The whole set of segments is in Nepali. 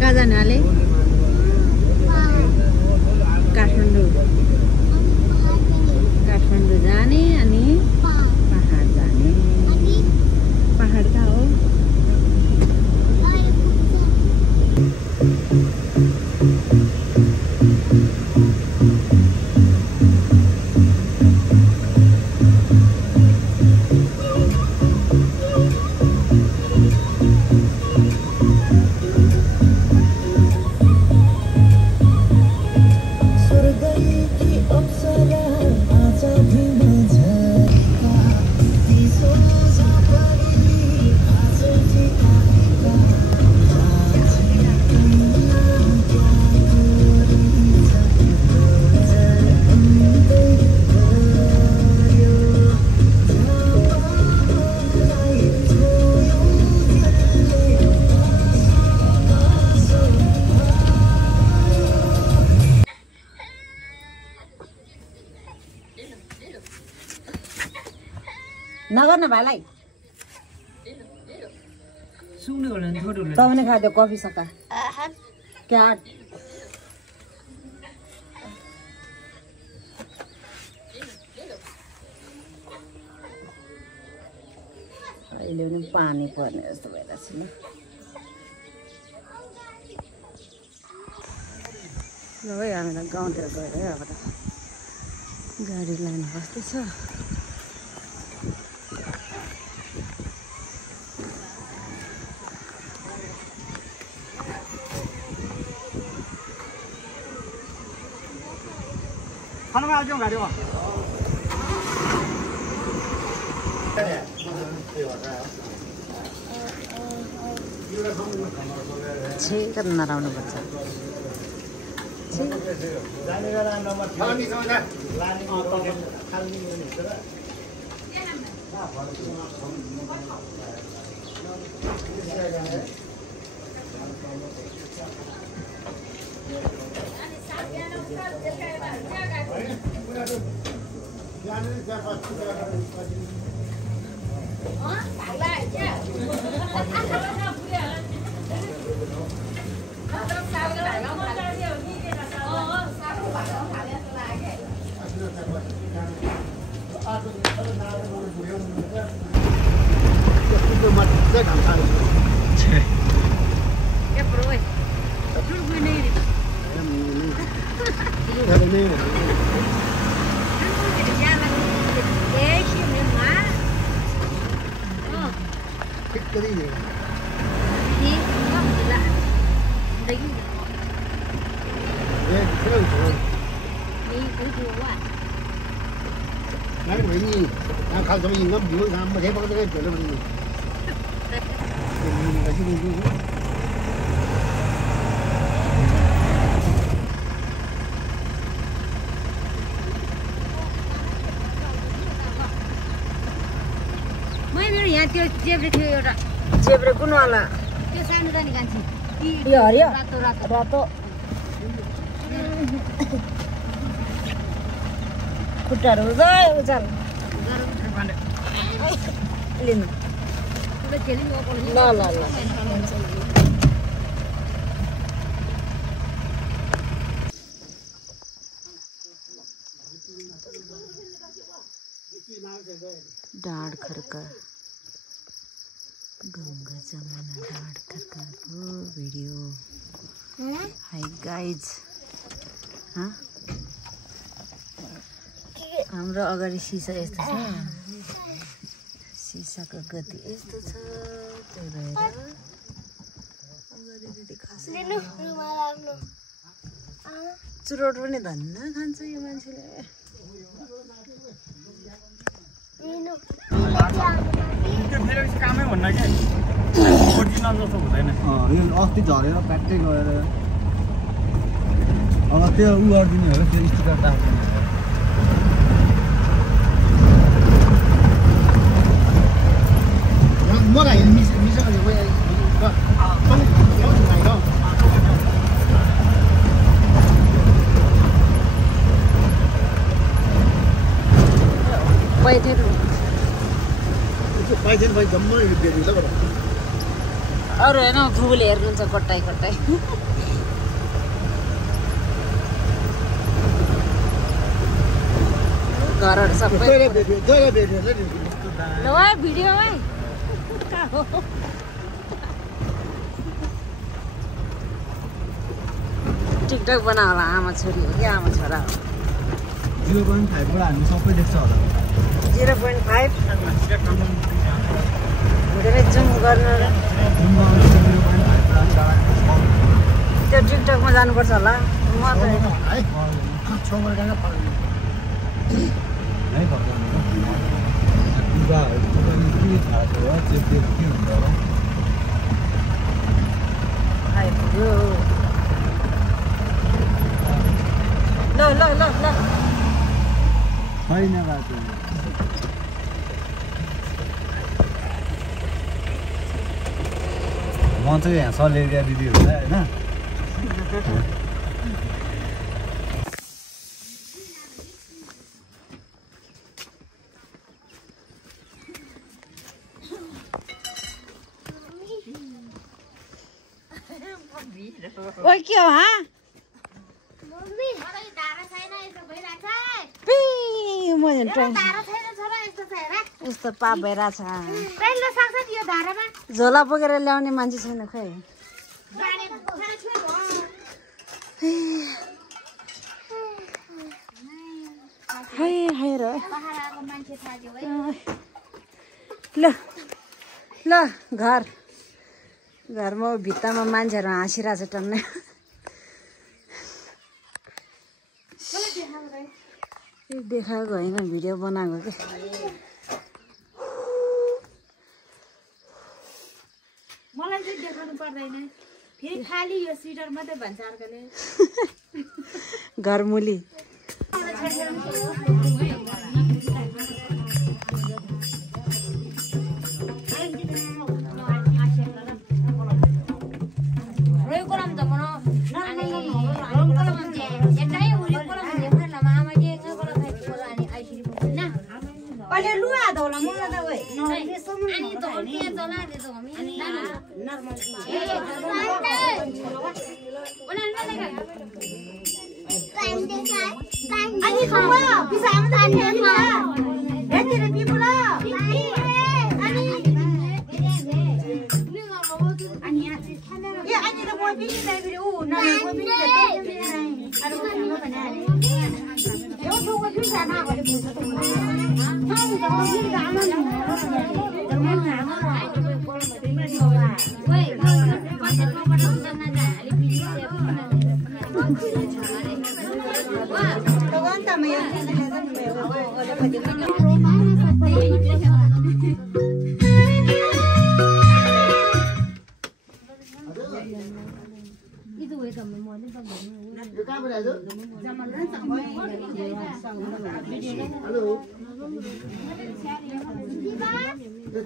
कहाँ जाने वाले काठमाडौँ जाने अनि पहाड जाने पहाड कहाँ हो नगर्न भाइलाई सुन्नु होला नि थोरै होला तपाईँले खाइदियो कफी सका क्याट अहिले पनि पानी पर्ने जस्तो भइरहेछ ल है हामी त गाउँतिर गएर है अब त गाडी लाइन कस्तो छ खाना आज गाडी हो छे कति नराउनु पर्छ जेब्रे थियो एउटा जेब्रे कुनवाला त्यो सानो जाने कान्छी यो हरियो रातो रातो रातो खुट्टाहरू उजाल उजाल लिनु ल ल ल डाँड खर्का गंगा जमुना डाँड खर्काको भिडियो हाई गाइज हाम्रो अगाडि सिसा यस्तो छ सिसाको गति यस्तो छ त्यही भएर अगाडि खास चुरोट पनि धन्न खान्छ यो मान्छेले कामै भन्न के ओरिजिनल जस्तो हुँदैन यो अस्ति झरेर प्याक्कै गएर अब त्यो उ गरिदिने हो त्यो स्टिकर टाक्ने मलाई मिस पाइथेन भाइ जम्मै बेच्नु ल अरू होइन गुगल हेर्नुहुन्छ कट्टाइ कट्टाइ घरहरू सबै ल भिडियोमै टिकटक बना होला आमा छोरी हो कि आमा छोरा हो 0.5 बाट हामी सबै देख्छ होला 0.5 धेरै जुम गर्न र त्यो टिकटकमा जानुपर्छ होला म त है 6 महिना पर्छ है भगवान विवाहहरु पनि के थाहा छ हो चेक के हुन्छ होला आइपुग्यो ल ल ल ल छैन बाटो म चाहिँ यहाँ सलेरिया दिदीहरूलाई होइन ओइ के हो हाँ यस्तो पाप भइरहेछ झोला बोकेर ल्याउने मान्छे छैन खै ल ल घरमा भित्तामा मान्छेहरू हाँसिरहेछ टन्नै देखाएको होइन भिडियो बनाएको के मलाई चाहिँ देखाउनु पर्दैन फेरि खाली यो स्वेटर मात्रै भन्छ अर्कोले घरमुली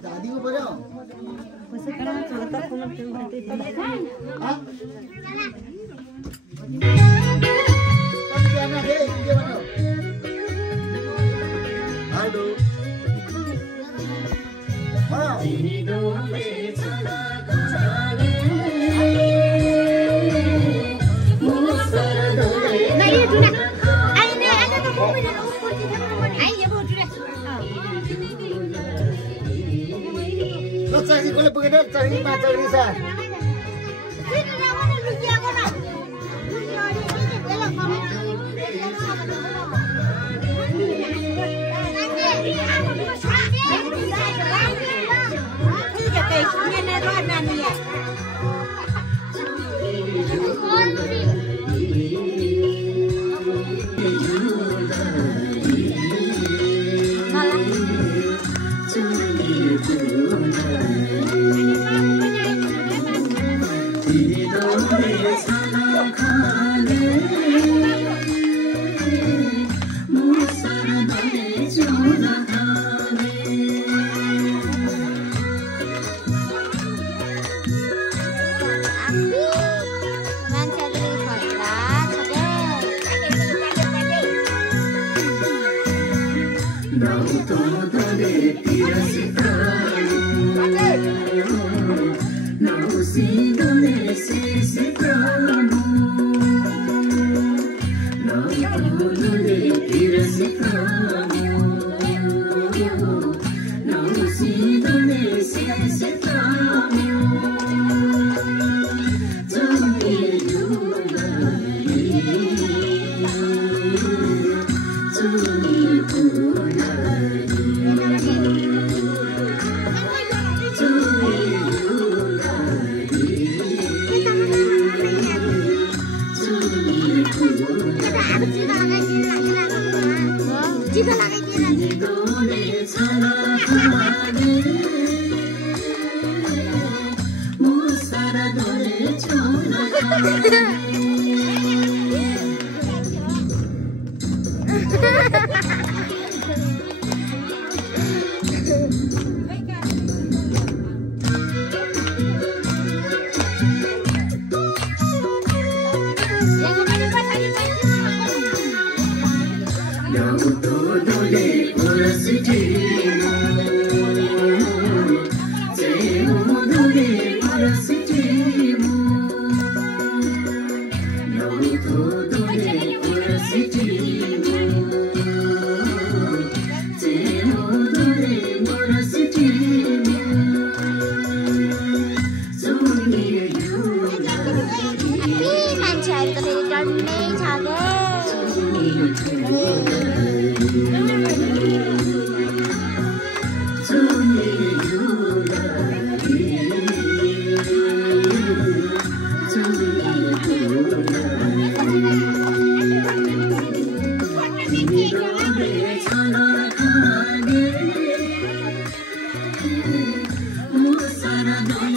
दादीको पर्यो No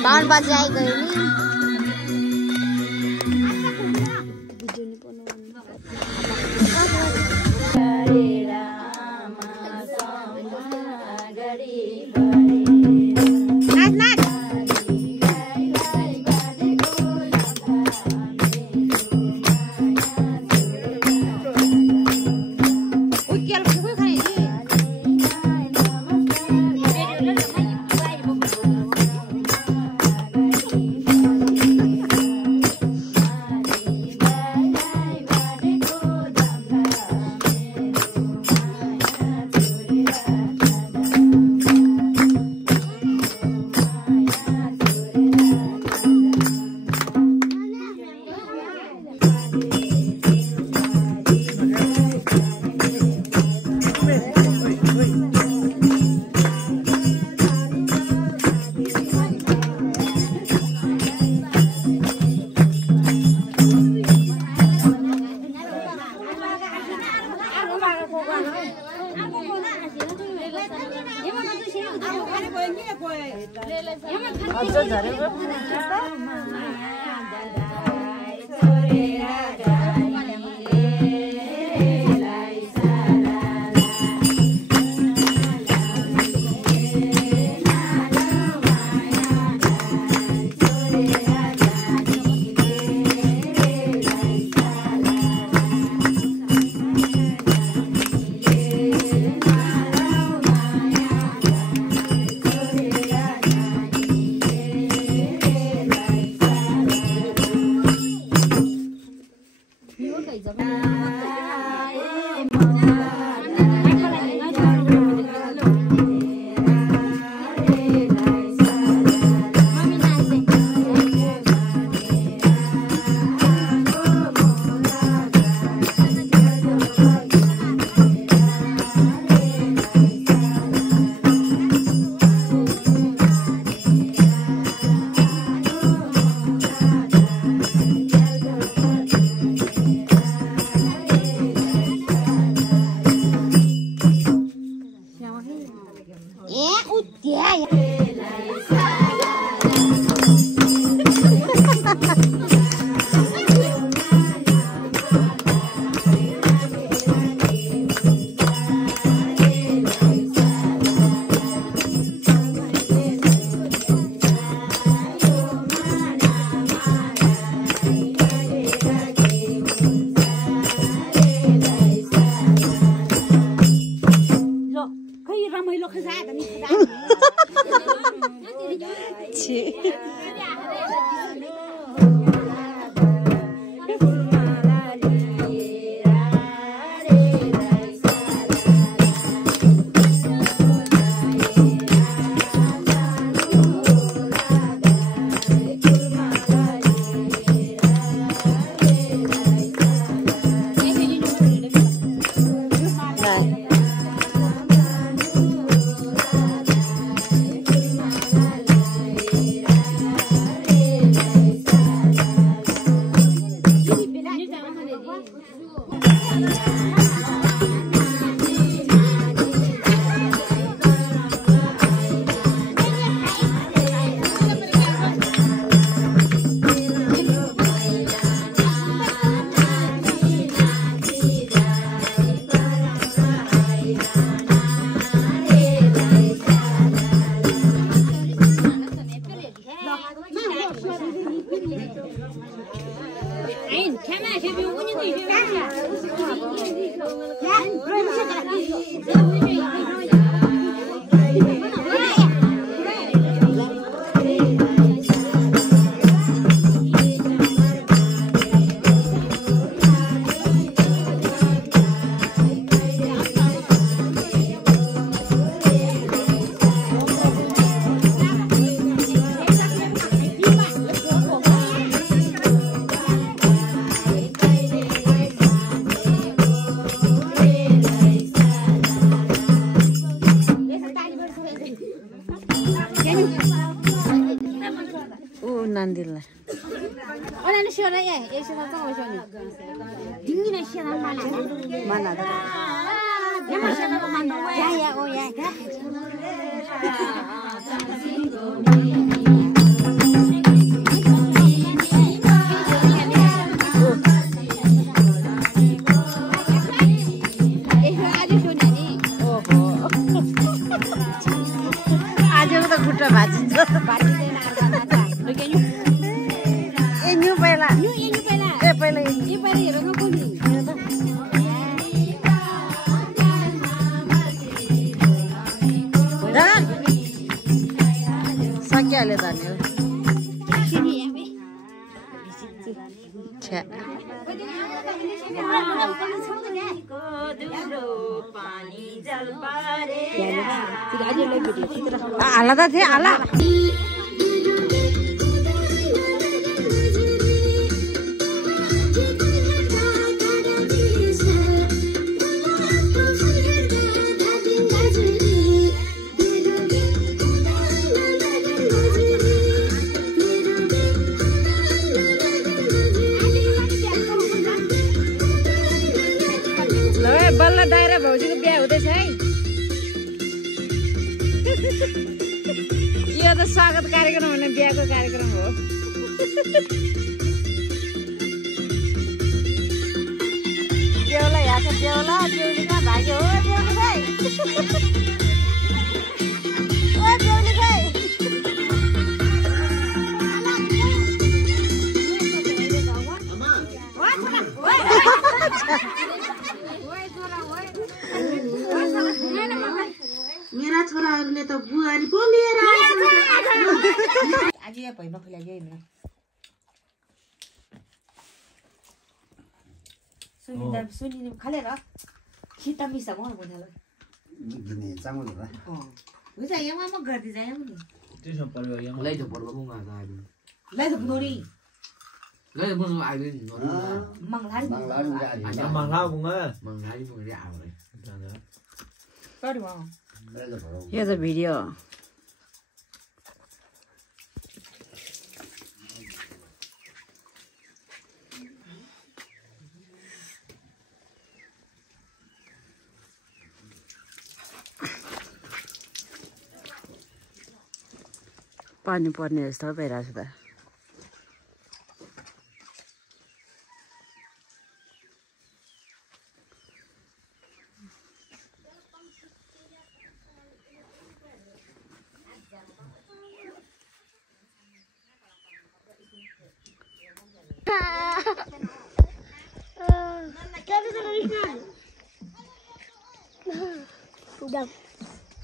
बाण बजाइ गयो नि आला थे आला बल्ल दाइरा भाउजूको बिहा हुँदैछ है यो त स्वागत कार्यक्रम होइन बिहाको कार्यक्रम हो बेहुला यहाँ छ बेहुला बेहुली कहाँ भाग्यो हो बेहुली भाइ ओ बेहुली भाइ मेरा छोराहरूले त बुहारी पो लिएर आज यहाँ भइमा खुलाइयो नि सुनिने खालेर खिता मिसा म भन्नु गिने चामल होला हुन्छ यहाँ म गर्दै जाए नि त्यसो पर्यो यहाँ lấy được một cái bông gà dài lai được nori lấy được bông ai lên nó manglari Manglari udah ada. Ada mahal bunga. mang lái đi bằng gạo rồi गरी म Ada bro. यो त भिडियो पानी पर्ने जस्तो भइरहेको छ त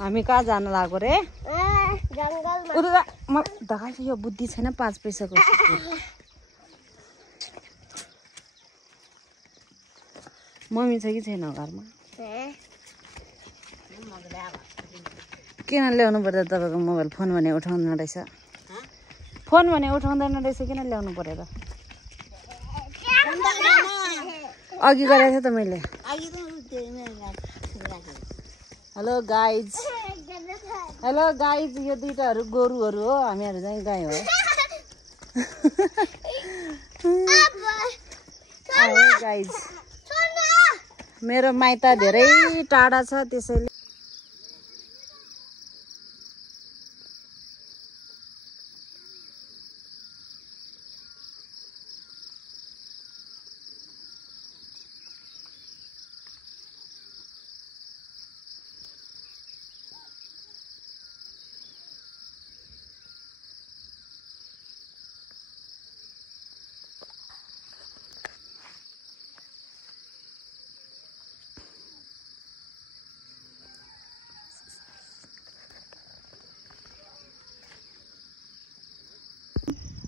हामी कहाँ जान लागो रे धगाइ यो बुद्धि छैन 5 पैसाको मम्मी छ कि छैन घरमा किन ल्याउनु पर्यो तपाईँको मोबाइल फोन भने उठाउँदैन रहेछ फोन भने उठाउँदैन रहेछ किन ल्याउनु पर्यो त अघि गरेको थिएँ त मैले हेलो गाइज यो दुईटाहरू गोरुहरू हो हामीहरू चाहिँ गाई हो गाइज मेरो माइत धेरै टाढा छ त्यसैले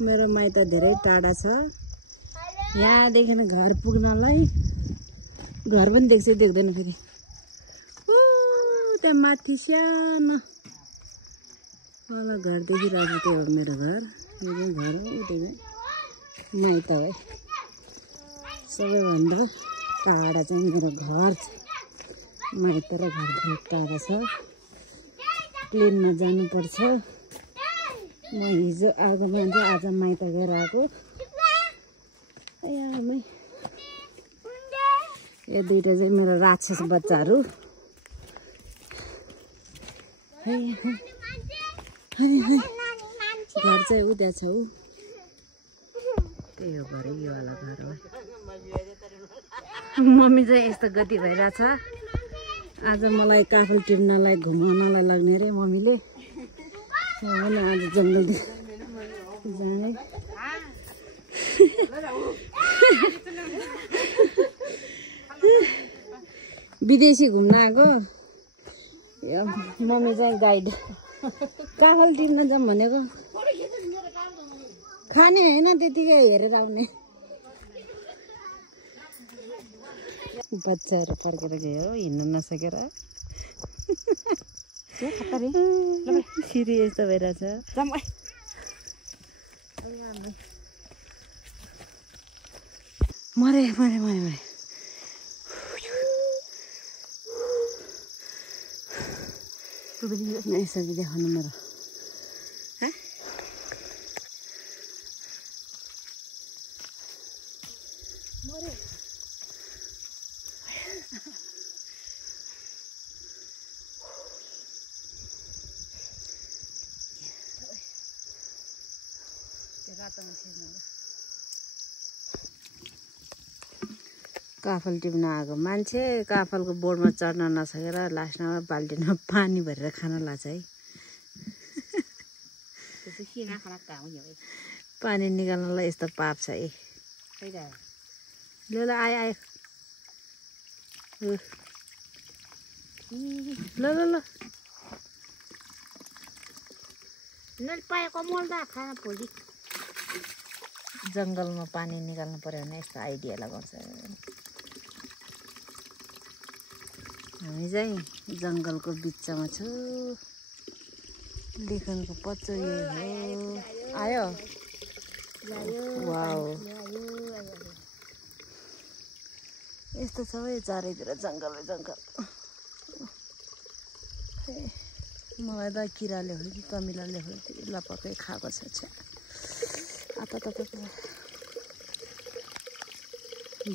मेरो माइत धेरै टाढा छ यहाँदेखि घर पुग्नलाई घर पनि देख्छु देख्दैन फेरि त्यहाँ माथि सानो मलाई घर देखिरहेको त्यो हो मेरो घर मेरो घर हो उतै माइत है सबैभन्दा टाढा चाहिँ मेरो घर छ माइत र घर टाढा छ प्लेनमा जानुपर्छ म हिजो आएको मान्छे आज माइत गएर आएको यो दुईटा चाहिँ मेरो राक्षस बच्चाहरू घर चाहिँ उता छ ऊ त्यही हो घर यो वाला घर हो मम्मी चाहिँ यस्तो गति भइरहेछ आज मलाई काफल टिप्नलाई घुमाउनलाई लाग्ने अरे मम्मीले आज जङ्गल जाने विदेशी घुम्न आएको मम्मी चाहिँ गाइड काफल टिप्न जाऊँ भनेको खाने होइन त्यतिकै हेरेर आउने बच्चाहरू फर्केर गयो हिँड्न नसकेर सिरी यस्तो भइरहेछ मरे मरे मरे मरे यसरी देखाउनु मेरो काफल टिप्न आएको मान्छे काफलको बोर्डमा चढ्न नसकेर लास्टमा बाल्टिनमा पानी भरेर खान लाग्छ है पानी निकाल्नलाई यस्तो पाप छ है ल ल आयो आयो ल ल ल जङ्गलमा पानी निकाल्नु पर्यो भने यस्तो आइडिया लगाउँछ हामी चाहिँ जङ्गलको बिचमा छु लेखनको पच्चो यो हो आयो वाउ यस्तो छ है चारैतिर जङ्गल जङ्गल मलाई त किराले हो कि कमिलाले हो कि लपक्कै खाएको छ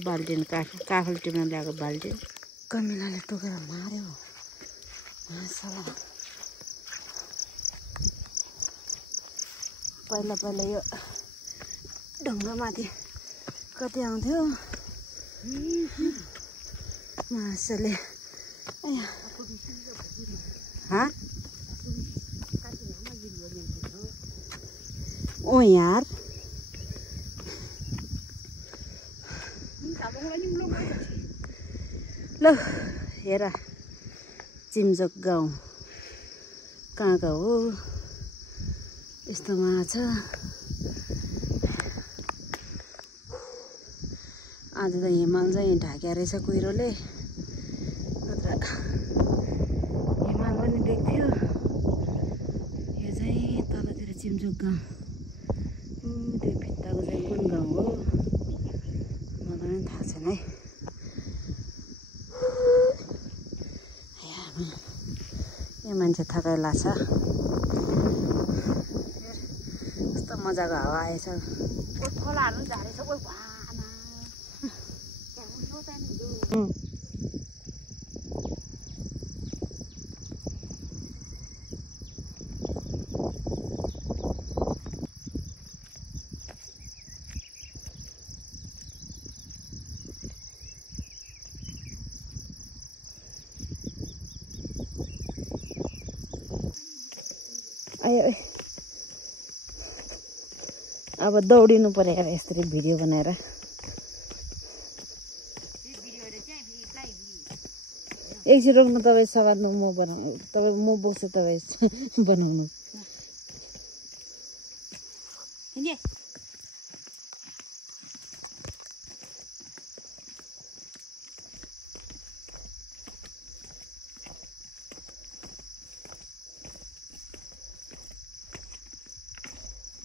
बाल्टिन काफल टिप्न ल्याएको बाल्टिन कमिलाले टोकेर मार्यो पहिला पहिला यो ढुङ्गामाथि कति आउँथ्यो मासुले ओ यार ल हेर चिम्जोक गाउँ कहाँ हो यस्तो माछा आज त हिमाल चाहिँ ढाक्या रहेछ कुहिरोले नत्र हिमाल पनि देख्थ्यो यो चाहिँ तलतिर चिम्जोक गाउँ त्यो भित्ताको चाहिँ कुन गाउँ हो मलाई पनि थाहा छैन है यो मान्छे थकाइ लाग्छ कस्तो मजाको हावा आएछ खोलाहरू झारेछ ओ भाना आयो अब दौडिनु पर्यो यार यसरी भिडियो बनाएर एकछिन रोक्नु तपाईँ सवार्नु म बनाउनु तपाईँ म बोक्छु तपाईँ बनाउनु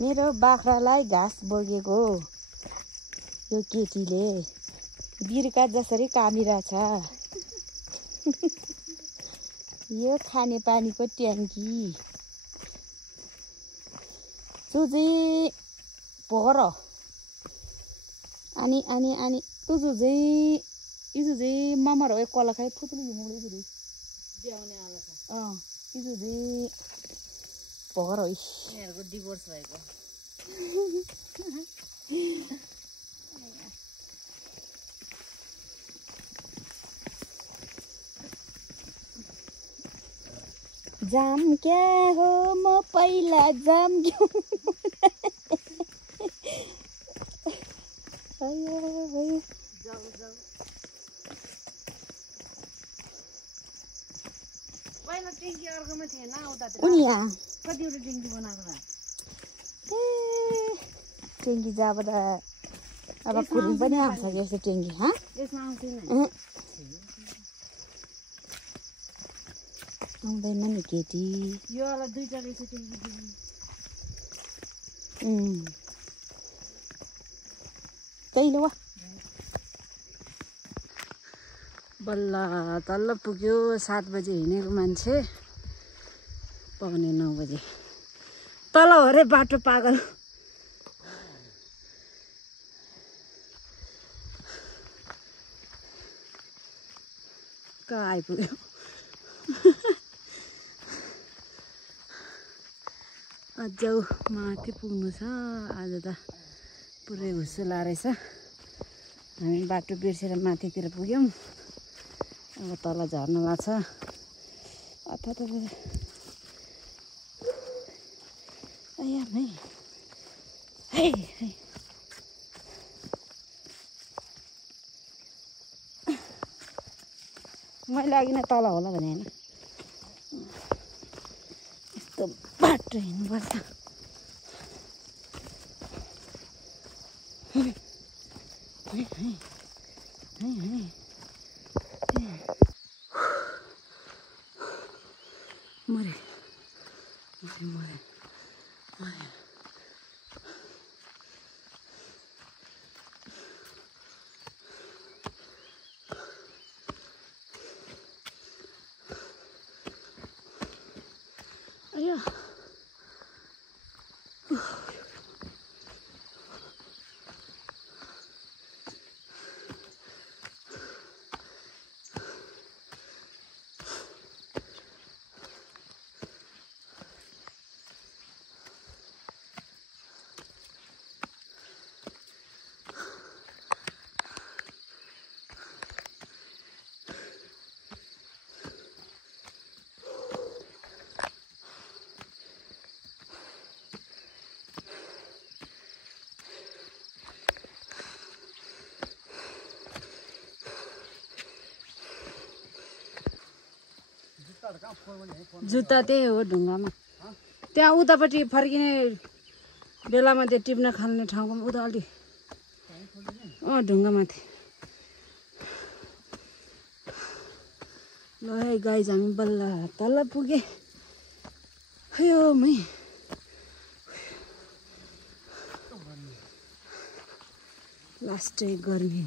मेरो बाख्रालाई घाँस बोकेको यो केटीले बिर्का जसरी कामिरहेछ। यो खाने पानीको ट्याङ्की चुजी पोखर अनि तुझुझै इजुझै ममर हो एक कला खाइ फुत्ली घुमाउनु इजुझै ब्याउने आलो छ इजुझै पोखर हो यिनीहरूको डिभोर्स भएको जाम क्या हो म पहिला जाम क्यों पहिला ट्याङ्की अर्कोमा थिएन उतातिर कुन यहाँ कतिवटा ट्याङ्की बनाएको छ ट्याङ्की जब त अब कुनै पनि आउँछ यस्तो ट्याङ्की हाँ यसमा आउँदैन आउँदैन नि केटी यो वाला दुईटा रहेछ ट्याङ्की त्यही वा बल्ल तल्ल पुग्यो 7 बजे हिँडेको मान्छे पाउने 9 बजे तल हो रे बाटो पागल कहाँ आइपुग्यो अझौ माथि पुग्नु छ आज त पुरै हुस्सुला रहेछ हामी बाटो बिर्सेर माथितिर पुग्यौँ अब तल झर्न लाग्छ अथवा आया भाइ है है मैले अघि नै तल होला भने होइन यस्तो बाटो हिँड्नुपर्छ मरे अयो जुत्ता त्यही हो ढुङ्गामा त्यहाँ उतापट्टि फर्किने बेलामा त्यो टिप्न खाल्ने ठाउँमा उता अलि ढुङ्गामाथि ल है गाइज हामी बल्ल तल पुगे यो मै लास्टै गर्मी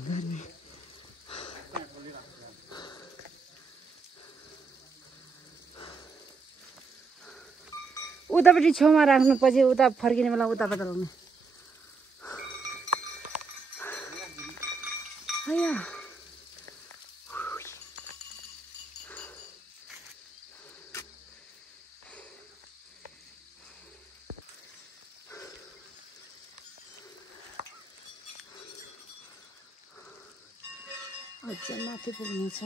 उतापट्टि छेउमा राख्नु पछि उता फर्किने बेला उताबाट लाउने हैया अझ माथि पुग्नु छ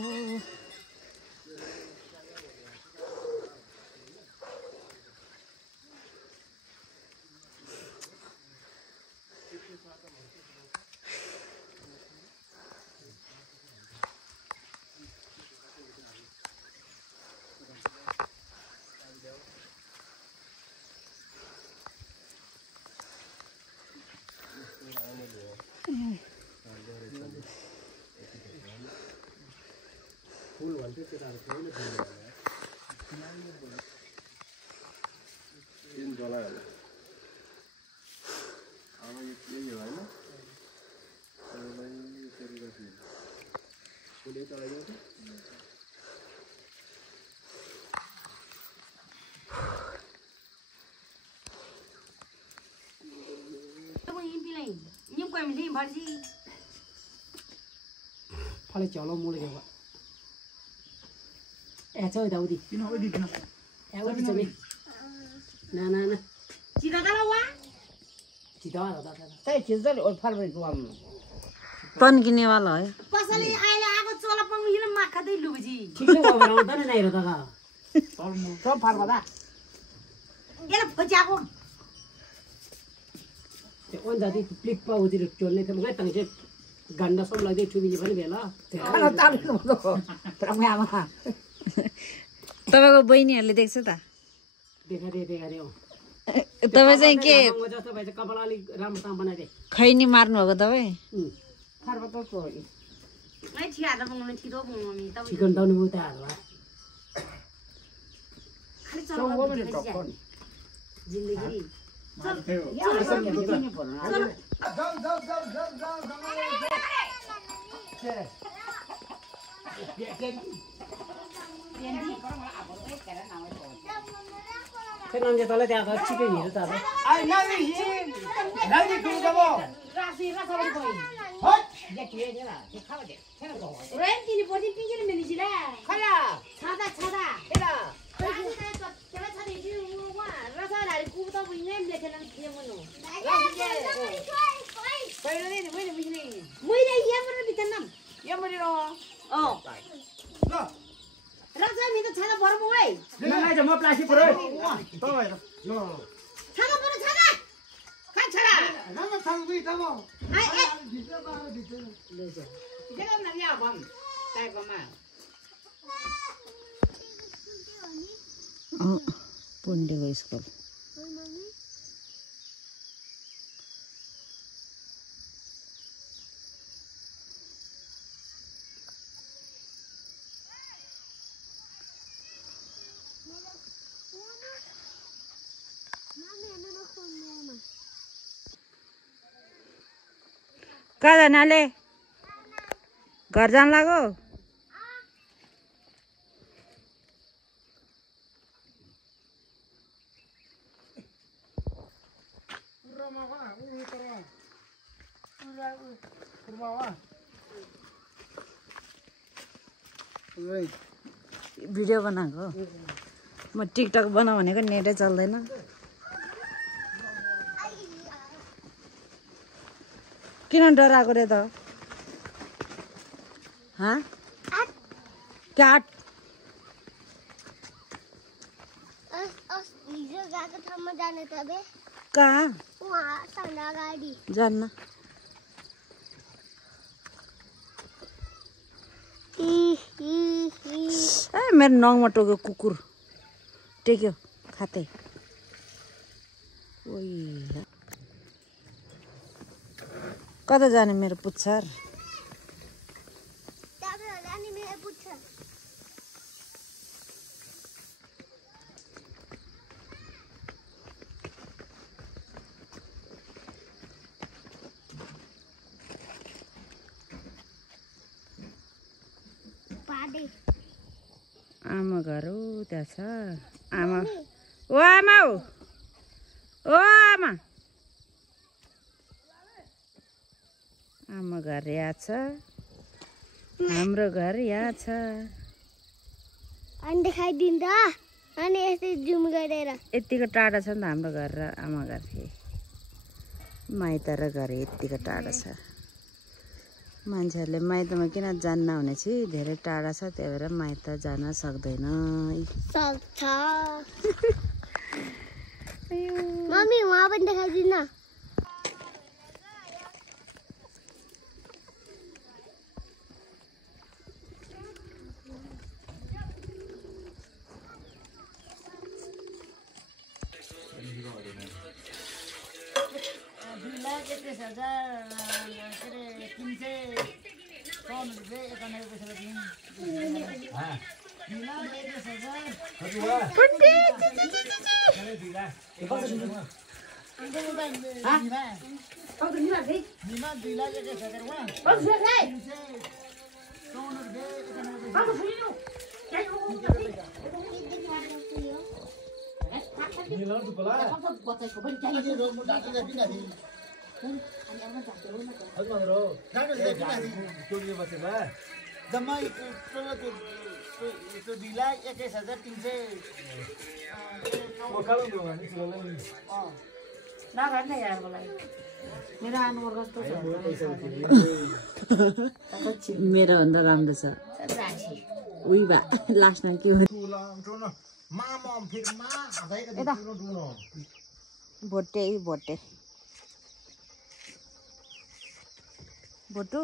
Phải chọn mua được vậy. Chơi đâu đi. Ôi đi chơi. Nè. Chị đã đâu quá? Chỉ đó là Tại chỉ rất là ổn phát về làm. Pan किन्ने वाला है कसैले अहिले आएको चोला पाउनु माखा दे लुबजी ठीक से बनाउनु त नै र दादा Có phát vào đó. यसले खोज्याको त्यो ओन जाति फ्लिप पाउतिर चोल्ने थियो मलाई तंगे गन्दा सब लाग्दै छुबिने पनि बेला Nó tao được rồi. Trong nhà mà. तपाईको बहिनीहरुले देख्छ त देखा दे तपाई चाहिँ के जस्तो भए कपाल अलि राम्रोसँग बनाइदे खैनी मार्नु भएको तपाई Phát vào tốt rồi. नै ठियाएर बनाउनु छिटो बनाउनु तपाईँ चिकन दाउनु उता हाल्नु खालि Xong चोला có cái cọc con. जिन्दगी फेरि नन्जे तल त्यहाँ त चिकन हिँड्छ त अब Ai nói gì? Nói gì cũng có bộ. रासी रासाबाट गयो Hết. या के नि ला के खाऊ दे फेरि गयो रेन किनी पर्छ पिकेर मिलिजिला Khaya. छादा छादा Thế là. केला छादे कि वा रासालाई कुबता बुइने लेखेन के Manu Đây nó đi thì mới được mình đi. मैले यहाँ भित्र नाम Em mới đi đâu? Đó. रासा मित छादा भरम ओइ Này cho mập lại chứ rồi. Thôi. Rồi. छादा भर छादा खा छादा Nó là thằng gì tao không? आइ ए Cái đó là nhà bằng. Tay của mà. पुण्डेको स्कुल कहाँ जानाले घर जान लाग्यो भिडियो बनाएको म टिकटक बनाऊ भनेको नेटै चल्दैन किन डराएको रे त क्याट हिजो गएको ठाउँमा जाने त बे कहाँ उहाँ सानो गाडी जान्न ए मेरो नङमा टोक्यो कुकुर टेक्यो खातै ओइ कता जाने मेरो पुच्छर जाने मेरो पुच्छर पाडे आमा घर हो त्यहाँ छ आमा ओ आमा हो ओ आमा आमा घर यहाँ छ हाम्रो घर यहाँ छ अनि देखाइदिन्छ अनि यस्तै जुम गरेर यतिको टाढा छ नि त हाम्रो घर र आमा घर माइत र घर यतिको टाढा छ मान्छेहरूले माइतमा किन जान्न भने चाहिँ धेरै टाढा छ त्यही भएर माइत जान सक्दैन सक्छ मम्मी वहाँ पनि देखाइदिन्न जम्मा त्यो बिला 21,300 नभए न यार मलाई मेरो अनुहार कस्तो छ मेरो भन्दा राम्रो छ उही भा लास्टमा के हो भोटे भोटे भोटु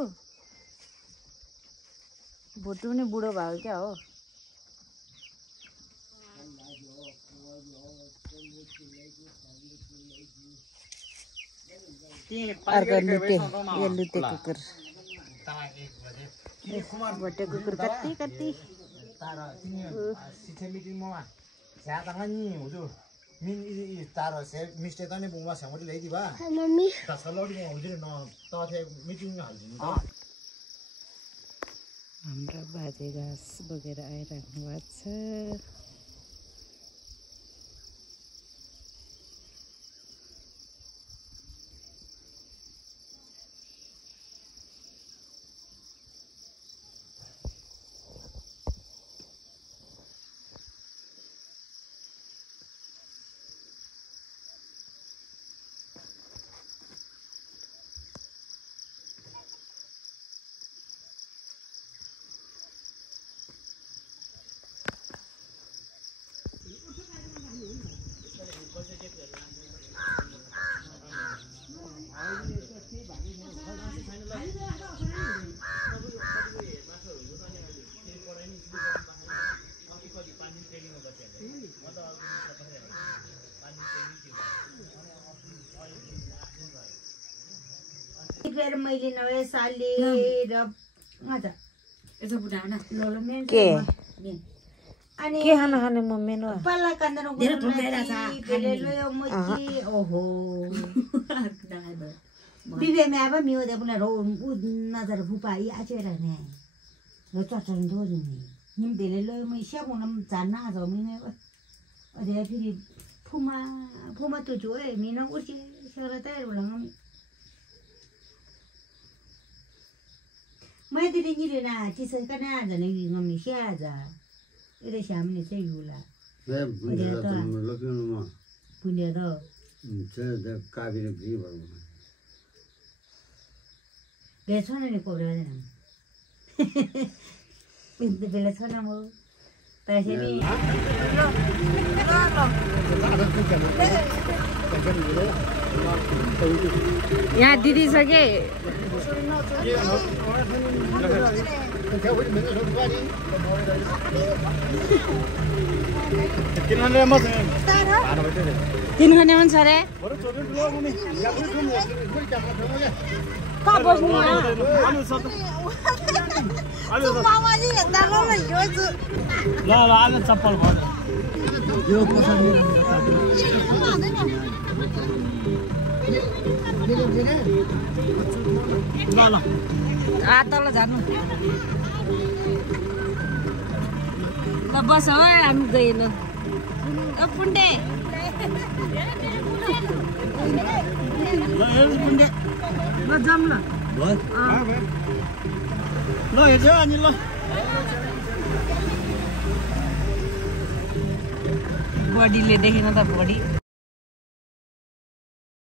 भोटु नि बुढो भयो क्या हो अर्को लुटे यो लुटे कुकुर भोटे कुकुर कति कति मम्मी हाम्रो बाजे घाँस बोकेर आइराख्नु भएको छ मैले नभए साले र मजा यसो बुढाउन ल मेन के अनि के खाना खाने मम्मी न पल्ला कान्दन धेरै ठुल्दै खाने लो मची ओहो बिबे में अब मियो दे पुना रो नजर भुपाई आचेरा ने रो चचन दोरी निम देले लो म इसा कोनम जाना जो मिने अदे फेरि फुमा तो जो ए मिना उसी सरते उलंगम मैं दिने नि ना चिसन कना जने ngam sia जा इरे सामने से युला ने बुझे त लग्नुमा पुण्य द चाहिँ काबिने भि भयो बेछन नि कोब्रा देन पिन्ते बेला छ न म पैसे नि यहाँ दिदी छ के तीन खाने मन छ रे कहाँ बस्नु ल आज चप्पल भयो यो कसरी तल जानु ल बस है हामी गएन पुण्डे ल हेर्नु पुण्डे ल जाम ल ल हेर्छ अनि ल बडीले देखेन त बडी